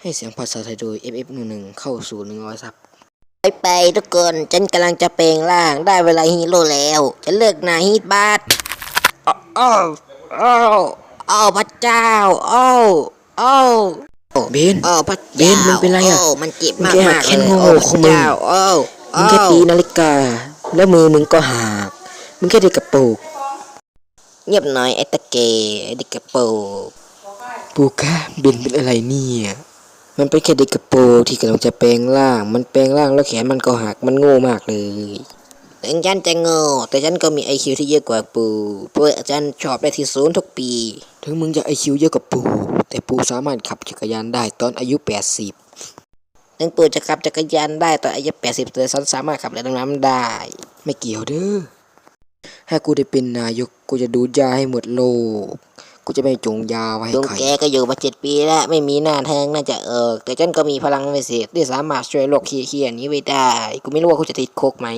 ให้เสียงภาษาไทยโดย FF11 เข้าสู่100ซับไปไปทุกคนฉันกำลังจะเปลงร่างได้เวลาฮีโร่แล้วฉันเลิกหนาฮีทบาสอ้าวอ้าวอ้าวพระเจ้าอ้าวอ้าวเบนอ้าวพระเบเจ้านมึงเป็นไรอะโมันเจ็บมึงมากแค่มากแค่เลยโง่โอ้พของระมึงเจ้าอ้าวมึงแค่ตีนาฬิกา แล้วมือมึงก็หักมึงแค่เด็กกระโปรงเงียบหน่อยไอ้ตะเกไอ้เด็กกระโปรงปูคะเบนเป็นอะไรเนี่ย มันเป็นแค่เด็กกระโปรงที่กำลังจะแปลงร่าง มันแปลงร่างแล้วแขนมันก็หัก มันโง่มากเลยถึงฉันจะโง่แต่ฉันก็มีไอคิวที่เยอะกว่าปูเพราะฉันชอบได้ที่ศูนย์ทุกปี ถึงมึงจะไอคิวเยอะกว่าปูแต่ปูสามารถขับจักรยานได้ตอนอายุ 80ถึงปูจะขับจักรยานได้ตอนอายุ 80แต่ฉันสามารถขับเรือดำน้ำได้ ไม่เกี่ยวเด้อถ้ากูได้เป็นนายกกูจะดูดยาให้หมดโลก กูจะไม่จงยาไว้ให้ลุงใครแกก็อยู่มาเจ็ดปีแล้ว ไม่มีหน้าแทงน่าจะเอิกแต่ฉันก็มีพลังวิเศษที่สามารถช่วยโลกเฮี้ยๆนี้ไว้ได้ กูไม่รู้ว่ากูจะติดคุกไหม